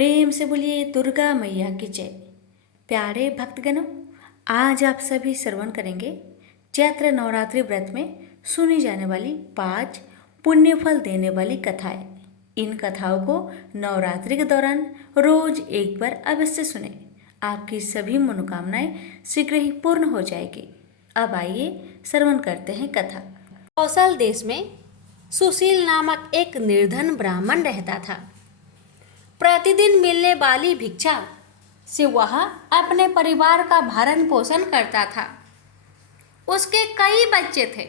प्रेम से बोलिए दुर्गा मैया की जय। प्यारे भक्तगणों, आज आप सभी श्रवण करेंगे चैत्र नवरात्रि व्रत में सुनी जाने वाली 5 पुण्य फल देने वाली कथाएं। इन कथाओं को नवरात्रि के दौरान रोज एक बार अवश्य सुने। आपकी सभी मनोकामनाएं शीघ्र ही पूर्ण हो जाएगी। अब आइए श्रवण करते हैं कथा। कौशल देश में सुशील नामक एक निर्धन ब्राह्मण रहता था। प्रतिदिन मिलने वाली भिक्षा से वह अपने परिवार का भरण पोषण करता था। उसके कई बच्चे थे।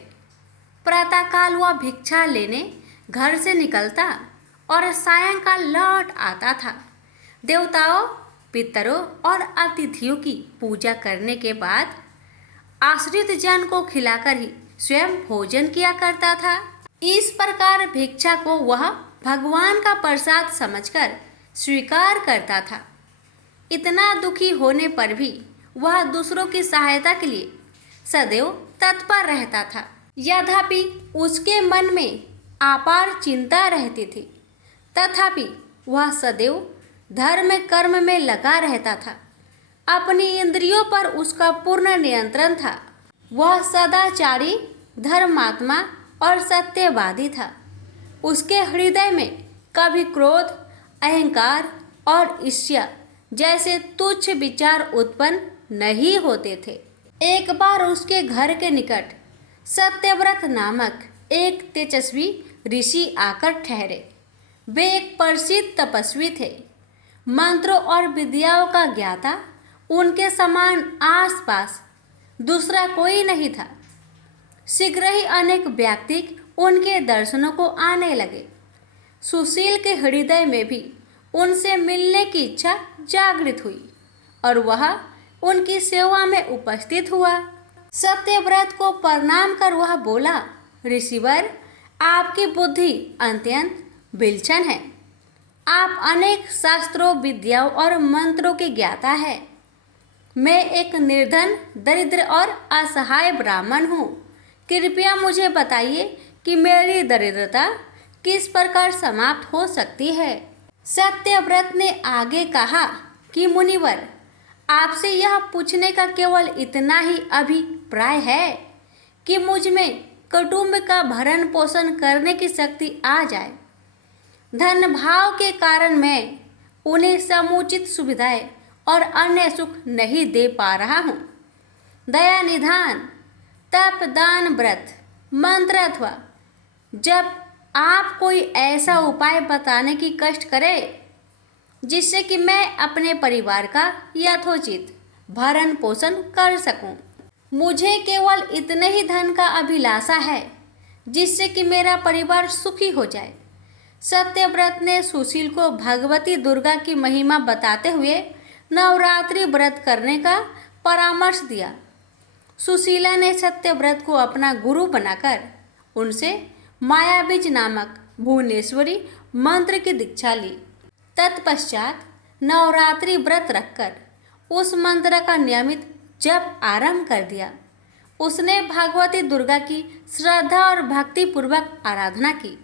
प्रातःकाल वह भिक्षा लेने घर से निकलता और सायंकाल लौट आता था। देवताओं, पितरों और अतिथियों की पूजा करने के बाद आश्रित जन को खिलाकर ही स्वयं भोजन किया करता था। इस प्रकार भिक्षा को वह भगवान का प्रसाद समझकर स्वीकार करता था। इतना दुखी होने पर भी वह दूसरों की सहायता के लिए सदैव तत्पर रहता था। यद्यपि उसके मन में अपार चिंता रहती थी, तथापि वह सदैव धर्म कर्म में लगा रहता था। अपनी इंद्रियों पर उसका पूर्ण नियंत्रण था। वह सदाचारी, धर्मात्मा और सत्यवादी था। उसके हृदय में कभी क्रोध, अहंकार और ईर्ष्या जैसे तुच्छ विचार उत्पन्न नहीं होते थे। एक बार उसके घर के निकट सत्यव्रत नामक एक तेजस्वी ऋषि आकर ठहरे। वे एक प्रसिद्ध तपस्वी थे। मंत्रों और विद्याओं का ज्ञाता उनके समान आसपास दूसरा कोई नहीं था। शीघ्र ही अनेक व्यक्ति उनके दर्शनों को आने लगे। सुशील के हृदय में भी उनसे मिलने की इच्छा जागृत हुई और वह उनकी सेवा में उपस्थित हुआ। सत्यव्रत को प्रणाम कर वह बोला, ऋषिवर, आपकी बुद्धि अत्यंत विलक्षण है। आप अनेक शास्त्रों, विद्याओं और मंत्रों के ज्ञाता है। मैं एक निर्धन, दरिद्र और असहाय ब्राह्मण हूँ। कृपया मुझे बताइए कि मेरी दरिद्रता किस प्रकार समाप्त हो सकती है। सत्यव्रत ने आगे कहा कि मुनिवर, आपसे यह पूछने का केवल इतना ही अभिप्राय है कि मुझ में कुटुंब का भरण पोषण करने की शक्ति आ जाए। धन भाव के कारण मैं उन्हें समुचित सुविधाएं और अन्य सुख नहीं दे पा रहा हूँ। दया निधान, तप, दान, व्रत, मंत्र अथवा जब आप कोई ऐसा उपाय बताने की कष्ट करें जिससे कि मैं अपने परिवार का यथोचित भरण पोषण कर सकूं। मुझे केवल इतने ही धन का अभिलाषा है जिससे कि मेरा परिवार सुखी हो जाए। सत्यव्रत ने सुशील को भगवती दुर्गा की महिमा बताते हुए नवरात्रि व्रत करने का परामर्श दिया। सुशीला ने सत्यव्रत को अपना गुरु बनाकर उनसे मायाबीज नामक भुवनेश्वरी मंत्र की दीक्षा ली। तत्पश्चात नवरात्रि व्रत रखकर उस मंत्र का नियमित जप आरंभ कर दिया। उसने भगवती दुर्गा की श्रद्धा और भक्ति पूर्वक आराधना की।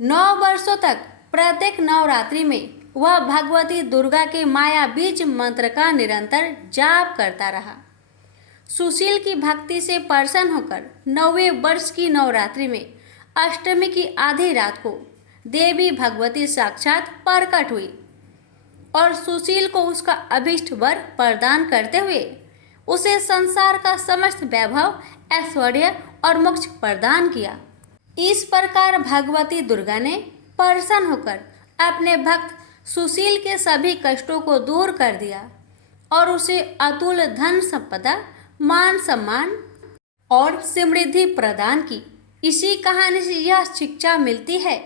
9 वर्षों तक प्रत्येक नवरात्रि में वह भगवती दुर्गा के माया बीज मंत्र का निरंतर जाप करता रहा। सुशील की भक्ति से प्रसन्न होकर 9वें वर्ष की नवरात्रि में अष्टमी की आधी रात को देवी भगवती साक्षात प्रकट हुई और सुशील को उसका अभीष्ट वर प्रदान करते हुए उसे संसार का समस्त वैभव, ऐश्वर्य और मोक्ष प्रदान किया। इस प्रकार भगवती दुर्गा ने प्रसन्न होकर अपने भक्त सुशील के सभी कष्टों को दूर कर दिया और उसे अतुल धन संपदा, मान सम्मान और समृद्धि प्रदान की। इसी कहानी से यह शिक्षा मिलती है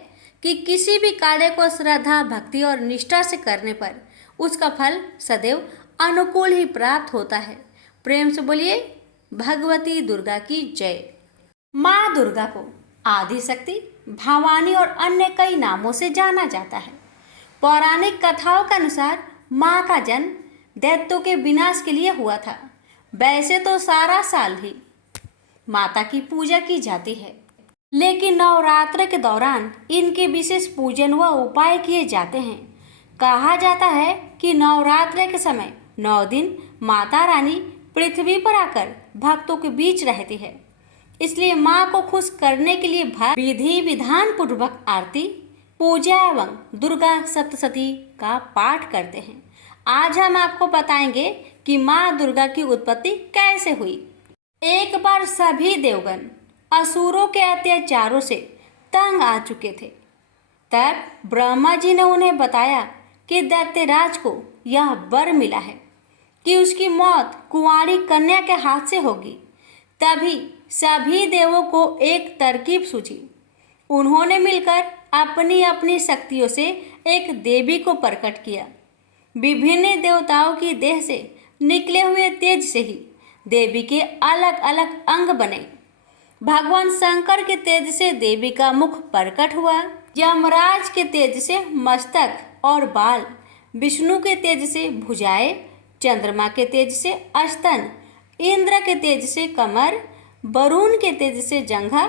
कि किसी भी कार्य को श्रद्धा, भक्ति और निष्ठा से करने पर उसका फल सदैव अनुकूल ही प्राप्त होता है। प्रेम से बोलिए भगवती दुर्गा की जय। माँ दुर्गा को आदि शक्ति, भवानी और अन्य कई नामों से जाना जाता है। पौराणिक कथाओं के अनुसार माँ का जन्म दैत्यों के विनाश के लिए हुआ था। वैसे तो सारा साल ही माता की पूजा की जाती है, लेकिन नवरात्र के दौरान इनके विशेष पूजन व उपाय किए जाते हैं। कहा जाता है कि नवरात्र के समय 9 दिन माता रानी पृथ्वी पर आकर भक्तों के बीच रहती है। इसलिए माँ को खुश करने के लिए भक्त विधि विधान पूर्वक आरती, पूजा एवं दुर्गा सप्तशती का पाठ करते हैं। आज हम आपको बताएंगे कि माँ दुर्गा की उत्पत्ति कैसे हुई। एक बार सभी देवगण असुरों के अत्याचारों से तंग आ चुके थे। तब ब्रह्मा जी ने उन्हें बताया कि दैत्यराज को यह वर मिला है कि उसकी मौत कुंवारी कन्या के हाथ से होगी। तभी सभी देवों को एक तरकीब सूझी। उन्होंने मिलकर अपनी अपनी शक्तियों से एक देवी को प्रकट किया। विभिन्न देवताओं की देह से निकले हुए तेज से ही देवी के अलग अलग अंग बने। भगवान शंकर के तेज से देवी का मुख प्रकट हुआ, यमराज के तेज से मस्तक और बाल, विष्णु के तेज से भुजाएं, चंद्रमा के तेज से स्तन, इंद्र के तेज से कमर, वरुण के तेज से जंघा,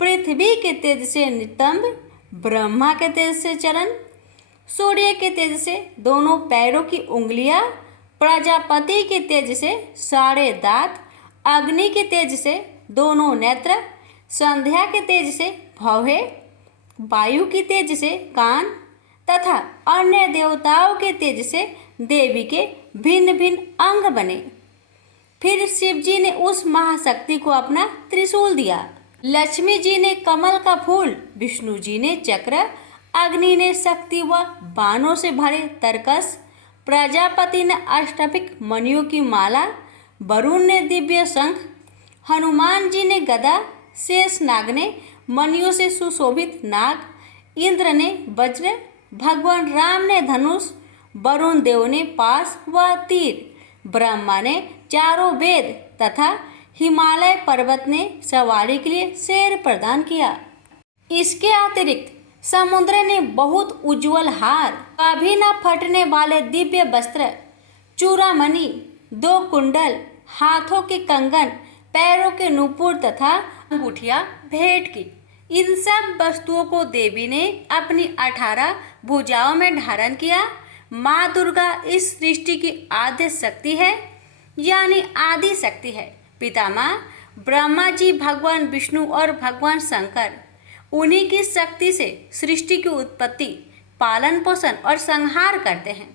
पृथ्वी के तेज से नितंब, ब्रह्मा के तेज से चरण, सूर्य के तेज से दोनों पैरों की उंगलियां, प्रजापति के तेज से सारे दांत, अग्नि के तेज से दोनों नेत्र, संध्या के तेज से भौहें, वायु की तेज से कान तथा अन्य देवताओं के तेज से देवी के भिन्न भिन्न अंग बने। फिर शिव जी ने उस महाशक्ति को अपना त्रिशूल दिया। लक्ष्मी जी ने कमल का फूल, विष्णु जी ने चक्र, अग्नि ने शक्ति व बाणों से भरे तरकस, प्रजापति ने अष्टभिक मणियों की माला, वरुण ने दिव्य शंख, हनुमान जी ने गदा, शेष नाग ने मणियों से सुशोभित नाग, इंद्र ने वज्र, भगवान राम ने धनुष, वरुण देव ने पास व तीर, ब्रह्मा ने चारों वेद तथा हिमालय पर्वत ने सवारी के लिए शेर प्रदान किया। इसके अतिरिक्त समुद्र ने बहुत उज्जवल हार, कभी न फटने वाले दिव्य वस्त्र, चूड़ामणि, 2 कुंडल, हाथों के कंगन, पैरों के नूपुर तथा अंगूठियां भेंट की। इन सब वस्तुओं को देवी ने अपनी 18 भुजाओं में धारण किया। माँ दुर्गा इस सृष्टि की आद्य शक्ति है, यानी आदि शक्ति है। पितामह ब्रह्मा जी, भगवान विष्णु और भगवान शंकर उन्हीं की शक्ति से सृष्टि की उत्पत्ति, पालन पोषण और संहार करते हैं।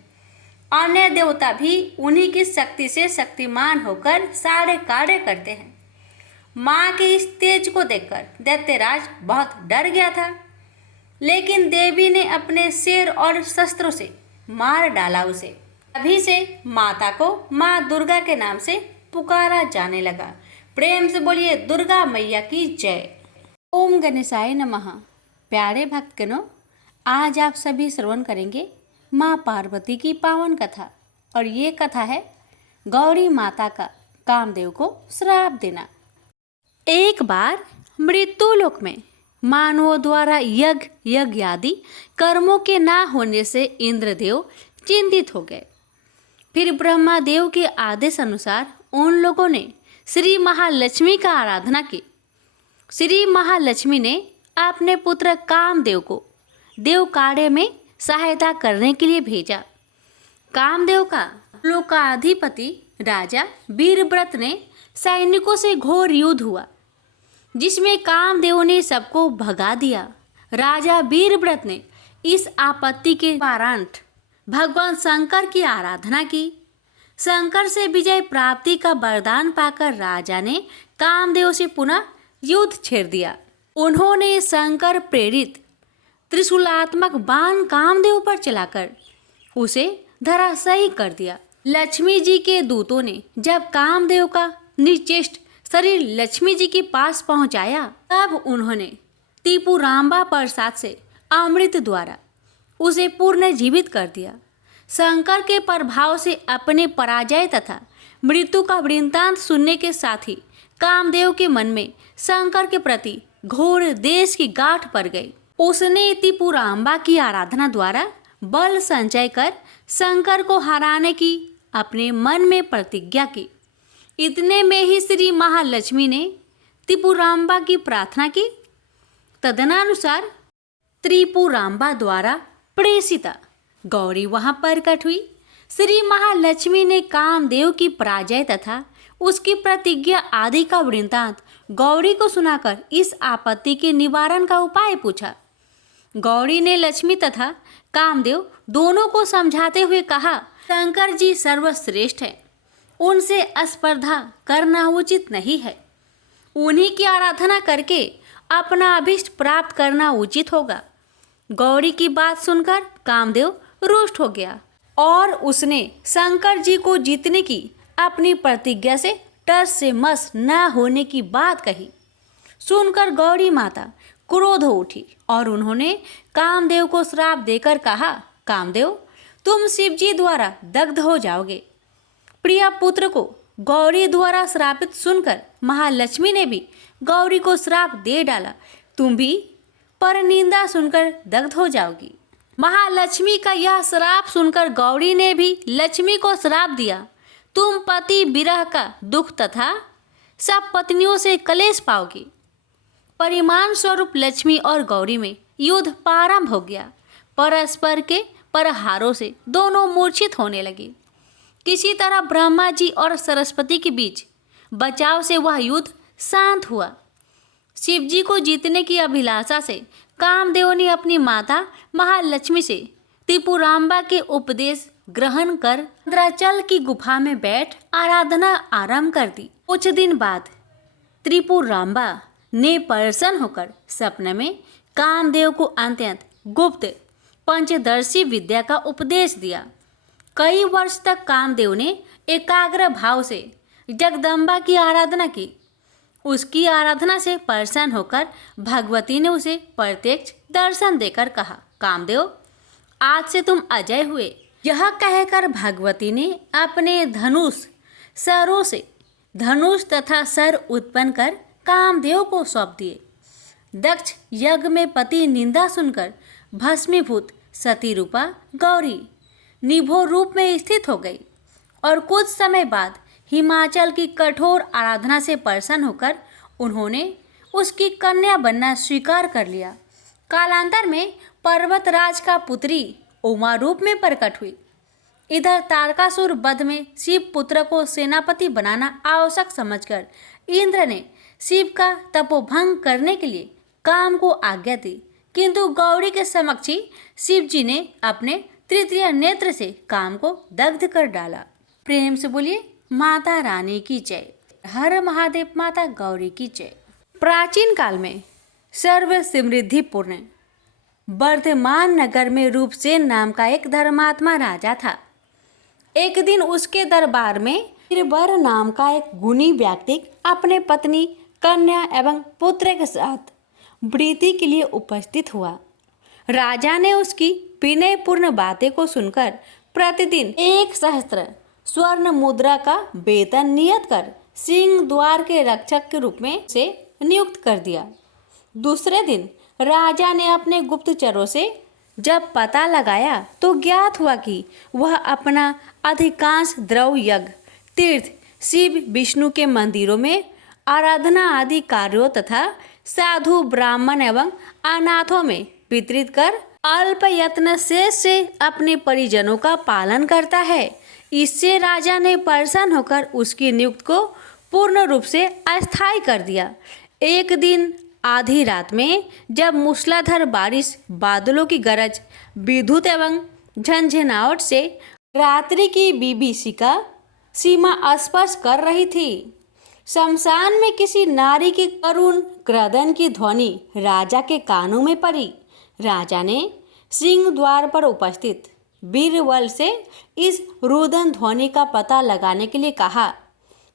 अन्य देवता भी उन्हीं की शक्ति से शक्तिमान होकर सारे कार्य करते हैं। माँ के इस तेज को देखकर दैत्यराज बहुत डर गया था, लेकिन देवी ने अपने शेर और शस्त्रों से मार डाला उसे। अभी से माता को माँ दुर्गा के नाम से पुकारा जाने लगा। प्रेम से बोलिए दुर्गा मैया की जय। ओम गणेशाय नमः। प्यारे भक्तगणों, आज आप सभी श्रवण करेंगे माँ पार्वती की पावन कथा, और ये कथा है गौरी माता का कामदेव को श्राप देना। एक बार मृत्युलोक में मानवों द्वारा यज्ञ आदि कर्मों के ना होने से इंद्रदेव चिंतित हो गए। फिर ब्रह्मा देव के आदेश अनुसार उन लोगों ने श्री महालक्ष्मी का आराधना की। श्री महालक्ष्मी ने अपने पुत्र कामदेव को देव कार्य में सहायता करने के लिए भेजा। कामदेव का लोकाधिपति राजा वीरव्रत ने सैनिकों से घोर युद्ध हुआ, जिसमें कामदेव ने सबको भगा दिया। राजा वीरव्रत ने इस आपत्ति के वारांत भगवान शंकर की आराधना की। शंकर से विजय प्राप्ति का वरदान पाकर राजा ने कामदेव से पुनः युद्ध छेड़ दिया। उन्होंने शंकर प्रेरित त्रिशूलात्मक बाण कामदेव पर चलाकर उसे धराशायी कर दिया। लक्ष्मी जी के दूतों ने जब कामदेव का निश्चेष्ट शरीर लक्ष्मी जी के पास पहुंचाया, तब उन्होंने त्रिपुरांबा प्रसाद से अमृत द्वारा उसे पूर्ण जीवित कर दिया। शंकर के प्रभाव से अपने पराजय तथा मृत्यु का वृत्तांत सुनने के साथ ही कामदेव के मन में शंकर के प्रति घोर देश की गांठ पड़ गई। उसने त्रिपुरांबा की आराधना द्वारा बल संचय कर शंकर को हराने की अपने मन में प्रतिज्ञा की। इतने में ही श्री महालक्ष्मी ने त्रिपुरांबा की प्रार्थना की। तदनुसार त्रिपुरांबा द्वारा प्रेषिता गौरी वहां प्रकट हुई। श्री महालक्ष्मी ने कामदेव की पराजय तथा उसकी प्रतिज्ञा आदि का वृत्तांत गौरी को सुनाकर इस आपत्ति के निवारण का उपाय पूछा। गौरी ने लक्ष्मी तथा कामदेव दोनों को समझाते हुए कहा, शंकर जी सर्वश्रेष्ठ है, उनसे स्पर्धा करना उचित नहीं है। उन्हीं की आराधना करके अपना अभिष्ट प्राप्त करना उचित होगा। गौरी की बात सुनकर कामदेव रुष्ट हो गया और उसने शंकर जी को जीतने की अपनी प्रतिज्ञा से टस से मस न होने की बात कही। सुनकर गौरी माता क्रोध हो उठी और उन्होंने कामदेव को श्राप देकर कहा, कामदेव, तुम शिवजी द्वारा दग्ध हो जाओगे। प्रिय पुत्र को गौरी द्वारा श्रापित सुनकर महालक्ष्मी ने भी गौरी को श्राप दे डाला, तुम भी पर निंदा सुनकर दग्ध हो जाओगी। महालक्ष्मी का यह श्राप सुनकर गौरी ने भी लक्ष्मी को श्राप दिया, तुम पति विरह का दुख तथा सब पत्नियों से कलेश पाओगी। परिमाण स्वरूप लक्ष्मी और गौरी में युद्ध प्रारंभ हो गया। परस्पर के प्रहारों से दोनों मूर्छित होने लगे। किसी तरह ब्रह्मा जी और सरस्वती के बीच बचाव से वह युद्ध शांत हुआ। शिवजी को जीतने की अभिलाषा से कामदेव ने अपनी माता महालक्ष्मी से त्रिपुरांबा के उपदेश ग्रहण कर इंद्राचल की गुफा में बैठ आराधना आरंभ कर दी। कुछ दिन बाद त्रिपुरांबा ने प्रसन्न होकर सपने में कामदेव को अत्यंत गुप्त पंचदर्शी विद्या का उपदेश दिया। कई वर्ष तक कामदेव ने एकाग्र भाव से जगदम्बा की आराधना की। उसकी आराधना से प्रसन्न होकर भगवती ने उसे प्रत्यक्ष दर्शन देकर कहा, कामदेव, आज से तुम अजय हुए। यह कहकर भगवती ने अपने धनुष सरों से धनुष तथा सर उत्पन्न कर कामदेव को सौंप दिए। दक्ष यज्ञ में पति निंदा सुनकर भस्मीभूत सती रूपा गौरी निभो रूप में स्थित हो गई और कुछ समय बाद हिमाचल की कठोर आराधना से प्रसन्न होकर उन्होंने उसकी कन्या बनना स्वीकार कर लिया। कालांतर में पर्वतराज का पुत्री उमा रूप में प्रकट हुई। इधर तारकासुर वध में शिव पुत्र को सेनापति बनाना आवश्यक समझकर इंद्र ने शिव का तपोभंग करने के लिए काम को आज्ञा दी, किंतु गौरी के समक्ष ही शिव जी ने अपने तृतीय नेत्र से काम को दग्ध कर डाला। प्रेम से बोलिए माता रानी की जय। हर महादेव, माता गौरी की जय। प्राचीन काल में सर्व समृद्धिपूर्ण वर्धमान नगर में रूपसेन नाम का एक धर्मात्मा राजा था। एक दिन उसके दरबार में बीरबल नाम का एक गुणी व्यक्ति अपने पत्नी, कन्या एवं पुत्र के साथ प्रीति के लिए उपस्थित हुआ। राजा ने उसकी विनयपूर्ण बातें को सुनकर प्रतिदिन 1,000 स्वर्ण मुद्रा का वेतन नियत कर सिंह द्वार के रक्षक के रूप में से नियुक्त कर दिया। दूसरे दिन राजा ने अपने गुप्तचरों से जब पता लगाया तो ज्ञात हुआ कि वह अपना अधिकांश द्रव्य यज्ञ, तीर्थ, शिव विष्णु के मंदिरों में आराधना आदि कार्यों तथा साधु ब्राह्मण एवं अनाथों में वितरित कर अल्प यत्न से अपने परिजनों का पालन करता है। इससे राजा ने प्रसन्न होकर उसकी नियुक्ति को पूर्ण रूप से अस्थायी कर दिया। एक दिन आधी रात में जब मूसलाधार बारिश, बादलों की गरज, विद्युत एवं झंझनाहट से रात्रि की विभीषिका सीमा स्पर्श कर रही थी, शमशान में किसी नारी के करुण क्रदन की ध्वनि राजा के कानों में पड़ी। राजा ने सिंह द्वार पर उपस्थित बीरबल से इस रुदन ध्वनि का पता लगाने के लिए कहा।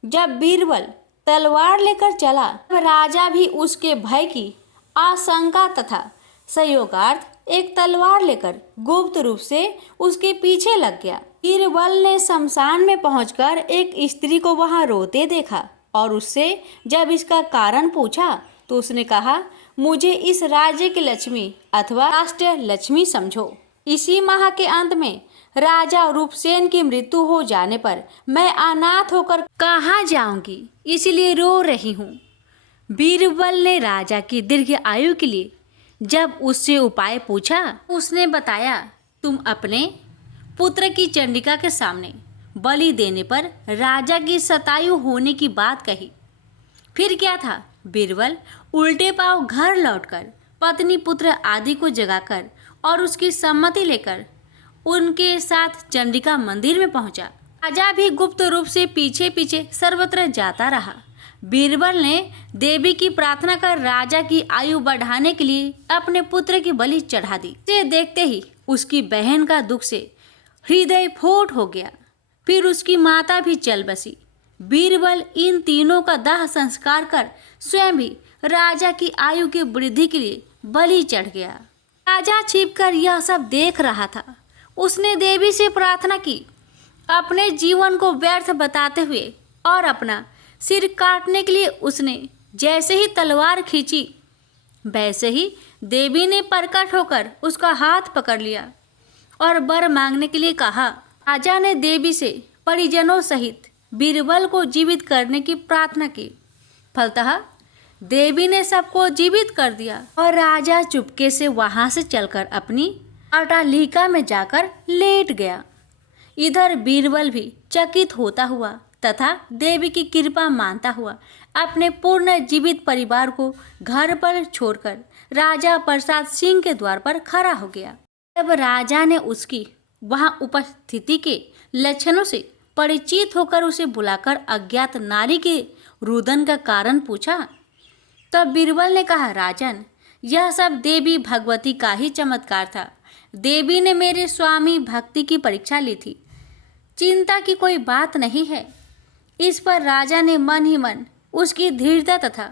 जब बीरबल तलवार लेकर चला, राजा भी उसके भय की आशंका तथा सहयोगार्थ एक तलवार लेकर गुप्त रूप से उसके पीछे लग गया। बीरबल ने शमशान में पहुंचकर एक स्त्री को वहां रोते देखा और उससे जब इसका कारण पूछा तो उसने कहा, मुझे इस राज्य की लक्ष्मी अथवा राष्ट्र लक्ष्मी समझो। इसी माह के अंत में राजा रूपसेन की मृत्यु हो जाने पर मैं अनाथ होकर कहाँ जाऊंगी, इसलिए रो रही हूँ। बीरबल ने राजा की दीर्घ आयु के लिए जब उससे उपाय पूछा, उसने बताया, तुम अपने पुत्र की चंडिका के सामने बलि देने पर राजा की शतायु होने की बात कही। फिर क्या था, बीरबल उल्टे पांव घर लौटकर पत्नी पुत्र आदि को जगाकर और उसकी सम्मति लेकर उनके साथ चंडिका मंदिर में पहुंचा। राजा भी गुप्त रूप से पीछे पीछे सर्वत्र जाता रहा। बीरबल ने देवी की प्रार्थना कर राजा की आयु बढ़ाने के लिए अपने पुत्र की बलि चढ़ा दी। इसे देखते ही उसकी बहन का दुख से हृदय फूट हो गया। फिर उसकी माता भी चल बसी। बीरबल इन तीनों का दाह संस्कार कर स्वयं भी राजा की आयु की वृद्धि के लिए बलि चढ़ गया। राजा छिपकर यह सब देख रहा था। उसने देवी से प्रार्थना की, अपने जीवन को व्यर्थ बताते हुए, और अपना सिर काटने के लिए उसने जैसे ही तलवार खींची वैसे ही देवी ने प्रकट होकर उसका हाथ पकड़ लिया और वर मांगने के लिए कहा। राजा ने देवी से परिजनों सहित बीरबल को जीवित करने की प्रार्थना की। फलतः देवी ने सबको जीवित कर दिया और राजा चुपके से वहां से चलकर अपनी अट्टालिका में जाकर लेट गया। इधर बीरबल भी चकित होता हुआ तथा देवी की कृपा मानता हुआ अपने पूर्ण जीवित परिवार को घर पर छोड़कर राजा प्रसाद सिंह के द्वार पर खड़ा हो गया। जब राजा ने उसकी वहां उपस्थिति के लक्षणों से परिचित होकर उसे बुलाकर अज्ञात नारी के रुदन का कारण पूछा, तब बीरबल ने कहा, राजन, यह सब देवी भगवती का ही चमत्कार था। देवी ने मेरे स्वामी भक्ति की परीक्षा ली थी। चिंता की कोई बात नहीं है। इस पर राजा ने मन ही मन उसकी धीरता तथा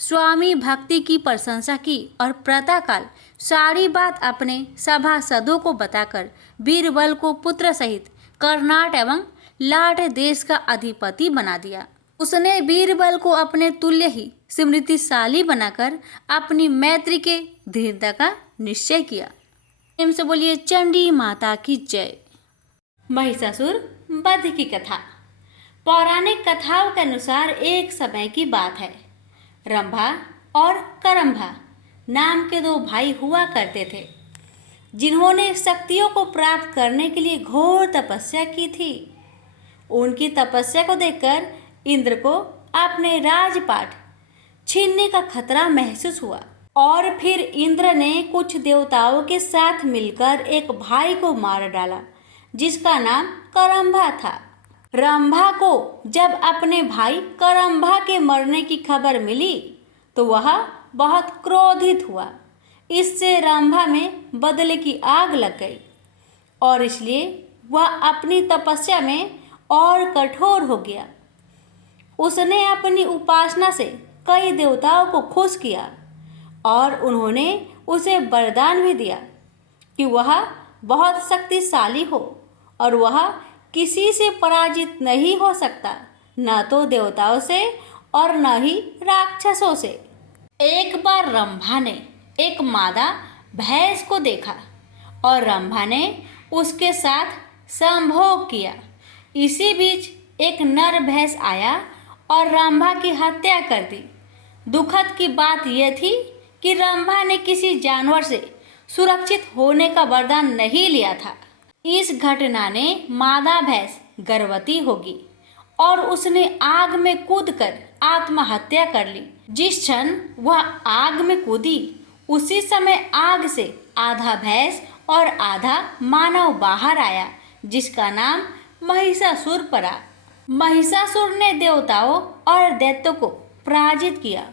स्वामी भक्ति की प्रशंसा की और प्रातःकाल सारी बात अपने सभासदों को बताकर बीरबल को पुत्र सहित कर्नाट एवं लाट देश का अधिपति बना दिया। उसने बीरबल को अपने तुल्य ही स्मृतिशाली बनाकर अपनी मैत्री के धीरता का निश्चय किया। प्रेम से बोलिए चंडी माता की जय। महिषासुर वध की कथा। पौराणिक कथाओं के अनुसार एक समय की बात है। रंभा और करंभा नाम के दो भाई हुआ करते थे, जिन्होंने शक्तियों को प्राप्त करने के लिए घोर तपस्या की थी। उनकी तपस्या को देखकर इंद्र को अपने राजपाट छीनने का खतरा महसूस हुआ और फिर इंद्र ने कुछ देवताओं के साथ मिलकर एक भाई को मार डाला, जिसका नाम करंभा था। रंभा को जब अपने भाई करंभा के मरने की खबर मिली तो वह बहुत क्रोधित हुआ। इससे रंभा में बदले की आग लग गई और इसलिए वह अपनी तपस्या में और कठोर हो गया। उसने अपनी उपासना से कई देवताओं को खुश किया और उन्होंने उसे वरदान भी दिया कि वह बहुत शक्तिशाली हो और वह किसी से पराजित नहीं हो सकता, न तो देवताओं से और न ही राक्षसों से। एक बार रंभा ने एक मादा भैंस को देखा और रंभा ने उसके साथ संभोग किया। इसी बीच एक नर भैंस आया और रंभा की हत्या कर दी। दुखद की बात यह थी कि रंभा ने किसी जानवर से सुरक्षित होने का वरदान नहीं लिया था। इस घटना ने मादा भैंस गर्भवती होगी और उसने आग में कूदकर आत्महत्या कर ली। जिस क्षण वह आग में कूदी उसी समय आग से आधा भैंस और आधा मानव बाहर आया, जिसका नाम महिषासुर पड़ा। महिषासुर ने देवताओं और दैत्यों को पराजित किया।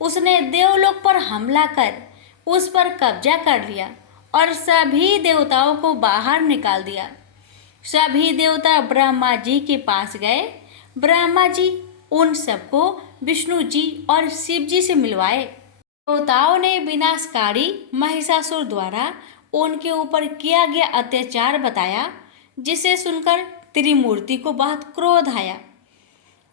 उसने देवलोक पर हमला कर उस पर कब्जा कर लिया और सभी देवताओं को बाहर निकाल दिया। सभी देवता ब्रह्मा जी के पास गए। ब्रह्मा जी उन सबको विष्णु जी और शिव जी से मिलवाए। देवताओं ने विनाशकारी महिषासुर द्वारा उनके ऊपर किया गया अत्याचार बताया, जिसे सुनकर त्रिमूर्ति को बहुत क्रोध आया।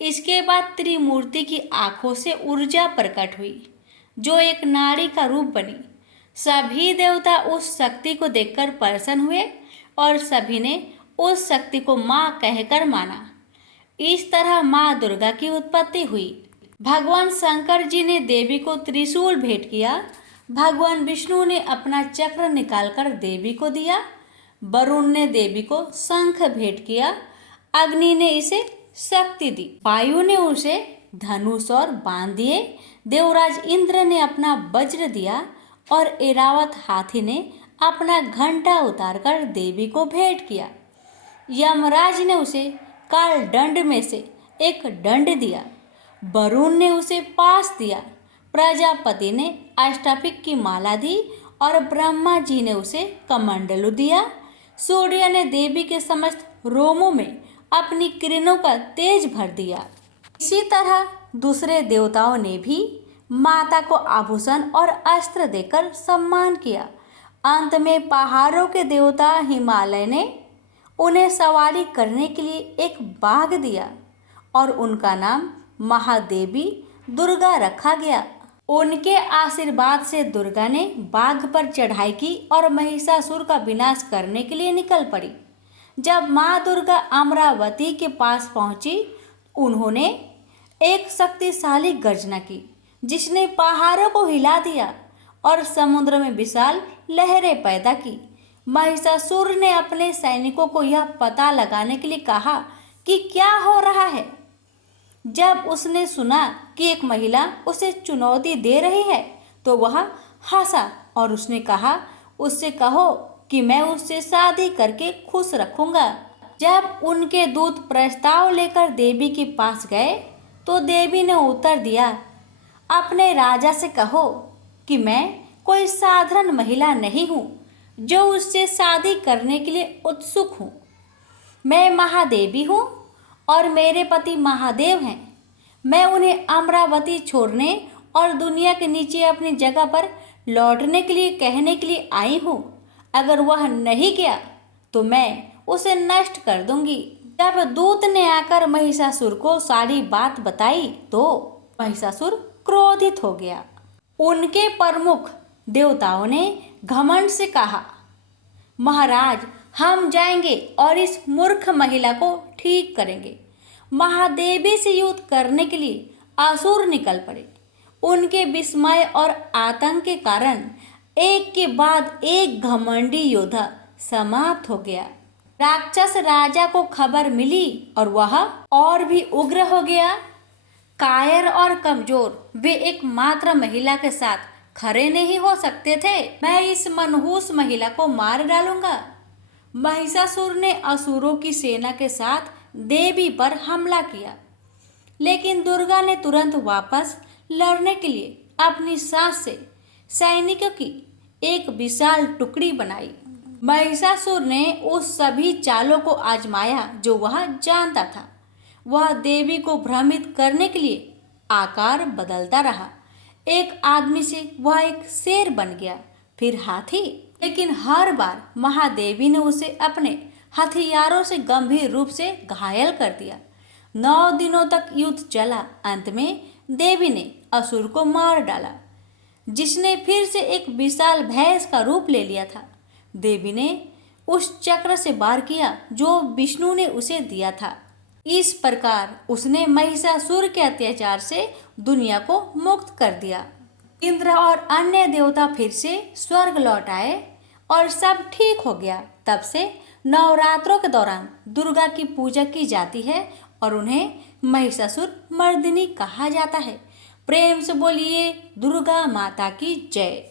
इसके बाद त्रिमूर्ति की आंखों से ऊर्जा प्रकट हुई, जो एक नारी का रूप बनी। सभी देवता उस शक्ति को देखकर प्रसन्न हुए और सभी ने उस शक्ति को माँ कहकर माना। इस तरह माँ दुर्गा की उत्पत्ति हुई। भगवान शंकर जी ने देवी को त्रिशूल भेंट किया। भगवान विष्णु ने अपना चक्र निकालकर देवी को दिया। वरुण ने देवी को शंख भेंट किया, अग्नि ने इसे शक्ति दी, वायु ने उसे धनुष और बाण दिए, देवराज इंद्र ने अपना वज्र दिया और ऐरावत हाथी ने अपना घंटा उतारकर देवी को भेंट किया। यमराज ने उसे काल दंड में से एक दंड दिया, वरुण ने उसे पास दिया, प्रजापति ने अष्टपिक की माला दी और ब्रह्मा जी ने उसे कमंडलू दिया। सूर्य ने देवी के समस्त रोमों में अपनी किरणों का तेज भर दिया। इसी तरह दूसरे देवताओं ने भी माता को आभूषण और अस्त्र देकर सम्मान किया। अंत में पहाड़ों के देवता हिमालय ने उन्हें सवारी करने के लिए एक बाघ दिया और उनका नाम महादेवी दुर्गा रखा गया। उनके आशीर्वाद से दुर्गा ने बाघ पर चढ़ाई की और महिषासुर का विनाश करने के लिए निकल पड़ी। जब माँ दुर्गा अमरावती के पास पहुंची, उन्होंने एक शक्तिशाली गर्जना की जिसने पहाड़ों को हिला दिया और समुद्र में विशाल लहरें पैदा की। महिषासुर ने अपने सैनिकों को यह पता लगाने के लिए कहा कि क्या हो रहा है। जब उसने सुना कि एक महिला उसे चुनौती दे रही है तो वह हंसा और उसने कहा, उससे कहो कि मैं उससे शादी करके खुश रखूंगा। जब उनके दूत प्रस्ताव लेकर देवी के पास गए तो देवी ने उत्तर दिया, अपने राजा से कहो कि मैं कोई साधारण महिला नहीं हूँ जो उससे शादी करने के लिए उत्सुक हूँ। मैं महादेवी हूँ और मेरे पति महादेव हैं। मैं उन्हें अमरावती छोड़ने और दुनिया के नीचे अपनी जगह पर लौटने के लिए कहने के लिए आई हूँ। अगर वह नहीं गया तो मैं उसे नष्ट कर दूंगी। जब दूत ने आकर महिषासुर को सारी बात बताई तो महिषासुर क्रोधित हो गया। उनके प्रमुख देवताओं ने घमंड से कहा, महाराज, हम जाएंगे और इस मूर्ख महिला को ठीक करेंगे। महादेवी से युद्ध करने के लिए असुर निकल पड़े। उनके विस्मय और आतंक के कारण एक के बाद एक घमंडी योद्धा समाप्त हो गया। राक्षस राजा को खबर मिली और वह और भी उग्र हो गया। कायर और कमजोर वे एकमात्र महिला के साथ खड़े नहीं हो सकते थे। मैं इस मनहूस महिला को मार डालूंगा। महिषासुर ने असुरों की सेना के साथ देवी पर हमला किया, लेकिन दुर्गा ने तुरंत वापस लड़ने के लिए अपनी सांस से सैनिकों की एक विशाल टुकड़ी बनाई। महिषासुर ने उस सभी चालों को आजमाया जो वह जानता था। वह देवी को भ्रमित करने के लिए आकार बदलता रहा। एक आदमी से वह एक शेर बन गया, फिर हाथी, लेकिन हर बार महादेवी ने उसे अपने हथियारों से गंभीर रूप से घायल कर दिया। 9 दिनों तक युद्ध चला। अंत में देवी ने असुर को मार डाला, जिसने फिर से एक विशाल भैंस का रूप ले लिया था। देवी ने उस चक्र से वार किया जो विष्णु ने उसे दिया था। इस प्रकार उसने महिषासुर के अत्याचार से दुनिया को मुक्त कर दिया। इंद्र और अन्य देवता फिर से स्वर्ग लौट आए और सब ठीक हो गया। तब से नवरात्रों के दौरान दुर्गा की पूजा की जाती है और उन्हें महिषासुर मर्दिनी कहा जाता है। प्रेम से बोलिए दुर्गा माता की जय।